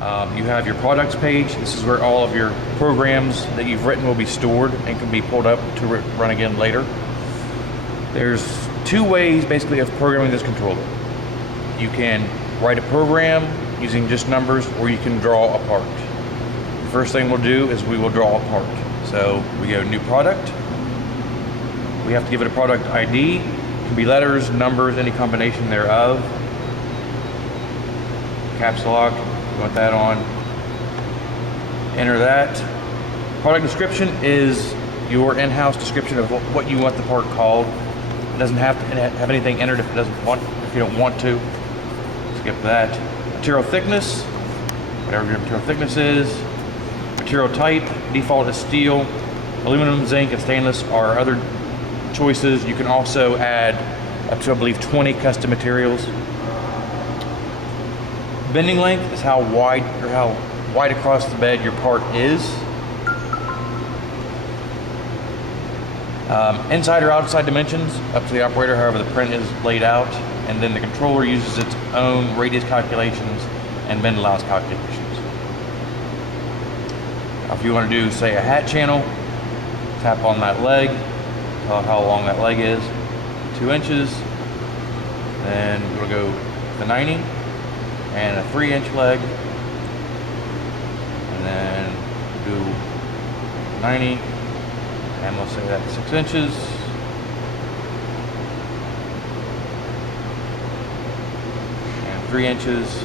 You have your products page. This is where all of your programs that you've written will be stored and can be pulled up to run again later. There's two ways basically of programming this controller. You can write a program using just numbers, or you can draw a part. The first thing we'll do is we will draw a part. So we go new product. We have to give it a product ID. It can be letters, numbers, any combination thereof. Caps lock, you want that on. Enter that. Product description is your in-house description of what you want the part called. It doesn't have to have anything entered if you don't want to. Skip that. Material thickness, whatever your material thickness is. Material type, default is steel. Aluminum, zinc, and stainless are other choices. You can also add up to, I believe, 20 custom materials. Bending length is how wide across the bed your part is. Inside or outside dimensions, up to the operator, however the print is laid out. And then the controller uses its own radius calculations and bend allowance calculations. Now, if you want to do, say, a hat channel, tap on that leg, tell how long that leg is, 2 inches. Then we'll go to 90 and a 3-inch leg, and then do 90, and we'll say that's 6 inches. And 3 inches.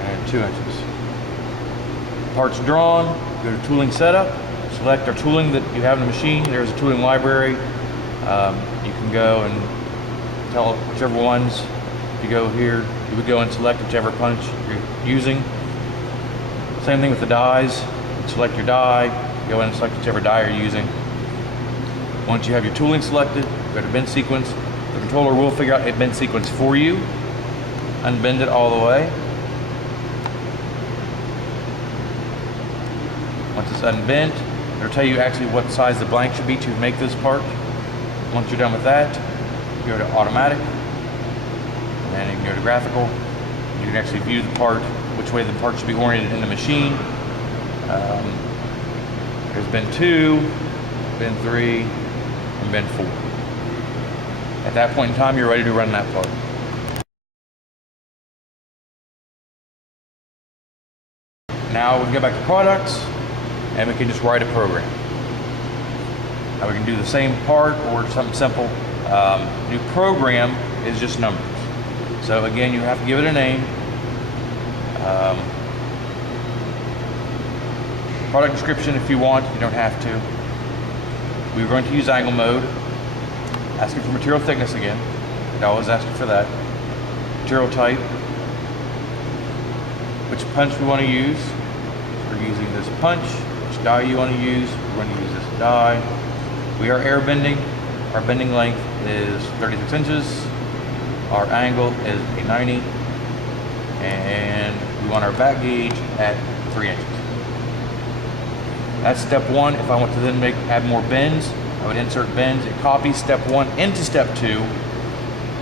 And 2 inches. Parts drawn, go to tooling setup, select our tooling that you have in the machine. There's a tooling library. You can go and tell whichever ones. If you go here, you would go and select whichever punch you're using. Same thing with the dies. Select your die, go in and select whichever die you're using. Once you have your tooling selected, go to bend sequence. The controller will figure out a bend sequence for you. Unbend it all the way. Once it's unbent, it'll tell you actually what size the blank should be to make this part. Once you're done with that, you go to automatic, and you can go to graphical. You can actually view the part, which way the part should be oriented in the machine. There's bend 2, bend 3, and bend 4. At that point in time, you're ready to run that part. Now we can go back to products, and we can just write a program. Now we can do the same part or something simple. New program is just numbers. So again, you have to give it a name. Product description if you want, you don't have to. We're going to use angle mode. Asking for material thickness again. It always asks for that. Material type. Which punch we want to use. We're using this punch. Which die you want to use. We're going to use this die. We are air bending. Our bending length is 36 inches. Our angle is a 90. And we want our back gauge at 3 inches. That's step 1. If I want to then add more bends, I would insert bends. It copies step 1 into step 2.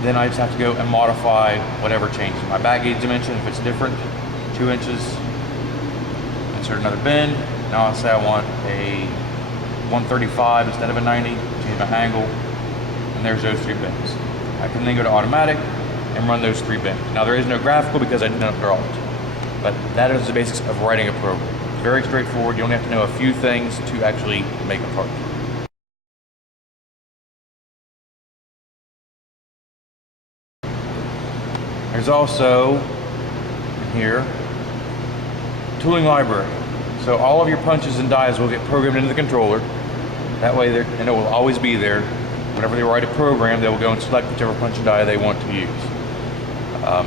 Then I just have to go and modify whatever changes. My back gauge dimension, if it's different, 2 inches. Insert another bend. Now I'll say I want a 135 instead of a 90, change my angle, and there's those 3 bends. I can then go to automatic and run those 3 bends. Now there is no graphical because I didn't draw it, but that is the basics of writing a program. Very straightforward. You only have to know a few things to actually make a part. There's also here tooling library. So all of your punches and dies will get programmed into the controller. That way, and it will always be there. Whenever they write a program, they will go and select whichever punch and die they want to use.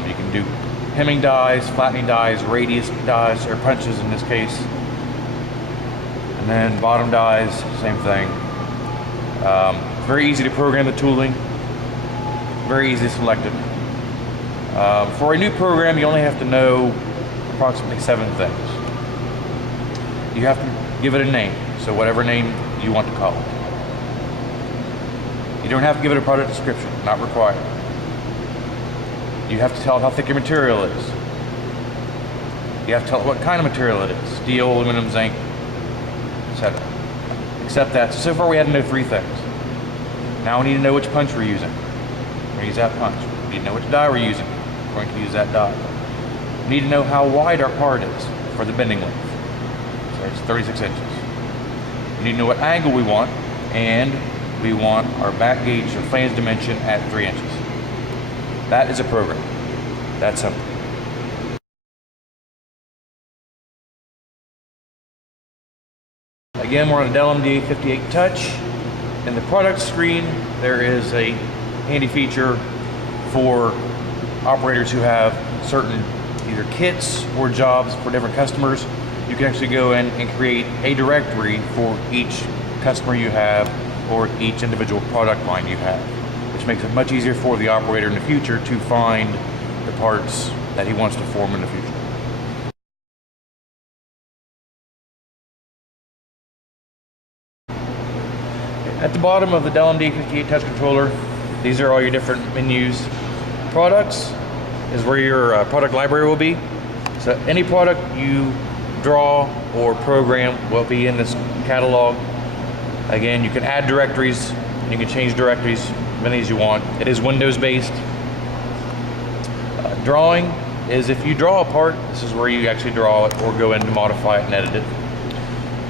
You can do hemming dies, flattening dies, radius dies, or punches in this case. And then bottom dies, same thing. Very easy to program the tooling. Very easy to select it. For a new program, you only have to know approximately 7 things. you have to give it a name. So whatever name you want to call it. You don't have to give it a product description, not required. You have to tell it how thick your material is. You have to tell it what kind of material it is. Steel, aluminum, zinc, etc. Except that, so far we had to know 3 things. Now we need to know which punch we're using. We're going to use that punch. We need to know which die we're using. We're going to use that die. We need to know how wide our part is for the bending length. So it's 36 inches. We need to know what angle we want, and we want our back gauge or flange dimension at 3 inches. That is a program. That's simple. Again, we're on a Delem D858 Touch. In the product screen, there is a handy feature for operators who have certain either kits or jobs for different customers. You can actually go in and create a directory for each customer you have or each individual product line you have, which makes it much easier for the operator in the future to find the parts that he wants to form in the future. At the bottom of the Delem D58 Touch Controller, these are all your different menus. Products is where your product library will be. So any product you draw or program will be in this catalog. Again, you can add directories, you can change directories as many as you want. It is Windows based. Drawing is if you draw a part, this is where you actually draw it or go in to modify it and edit it.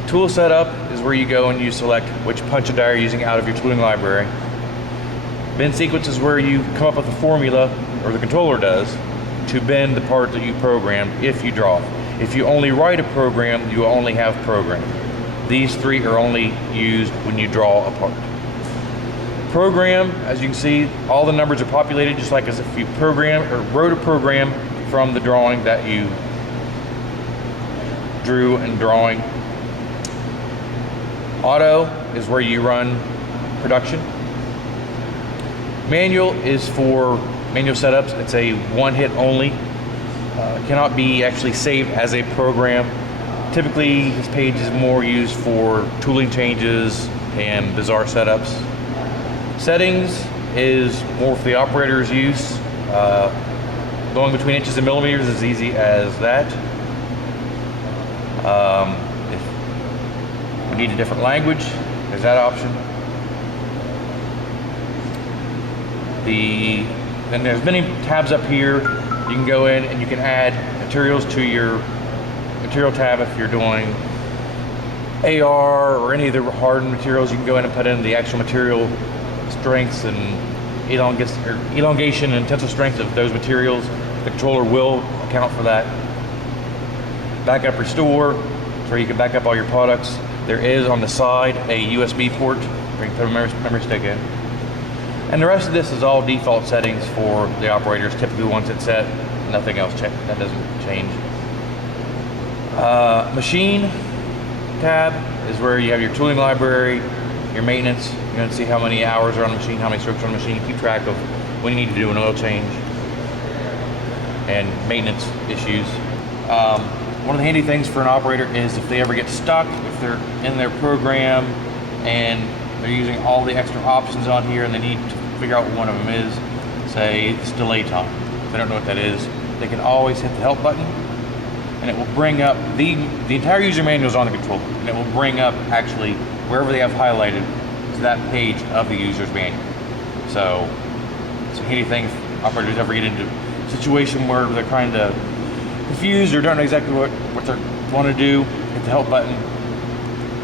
Tool setup is where you go and you select which punch and die you're using out of your tooling library. Bend sequence is where you come up with a formula, or the controller does, to bend the part that you programmed if you draw. If you only write a program, you only have program. These 3 are only used when you draw a part. Program, as you can see, all the numbers are populated just like as if you program or wrote a program from the drawing that you drew and drawing. Auto is where you run production. Manual is for manual setups. It's a one-hit only. Cannot be actually saved as a program. Typically, this page is more used for tooling changes and bizarre setups. Settings is more for the operator's use. Going between inches and millimeters is easy as that. If we need a different language, there's that option. Then there's many tabs up here. You can go in and you can add materials to your material tab if you're doing AR or any of the hardened materials. You can go in and put in the actual material strengths and elongation and tensile strength of those materials. The controller will account for that. Backup restore, so you can back up all your products. There is on the side a USB port where you can put a memory stick in. And the rest of this is all default settings for the operators. Typically once it's set, nothing else checked. That doesn't change. Machine tab is where you have your tooling library, your maintenance. You're going to see how many hours are on the machine, how many strokes are on the machine. Keep track of when you need to do an oil change and maintenance issues. One of the handy things for an operator is if they ever get stuck, if they're in their program and they're using all the extra options on here and they need to figure out what one of them is, say it's delay time. If they don't know what that is, they can always hit the help button and it will bring up the entire user manual is on the controller, and it will bring up actually wherever they have highlighted to that page of the user's manual. So it's a handy thing if operators ever get into a situation where they're kind of confused or don't know exactly what they want to do. Hit the help button.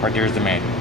Right there's the manual.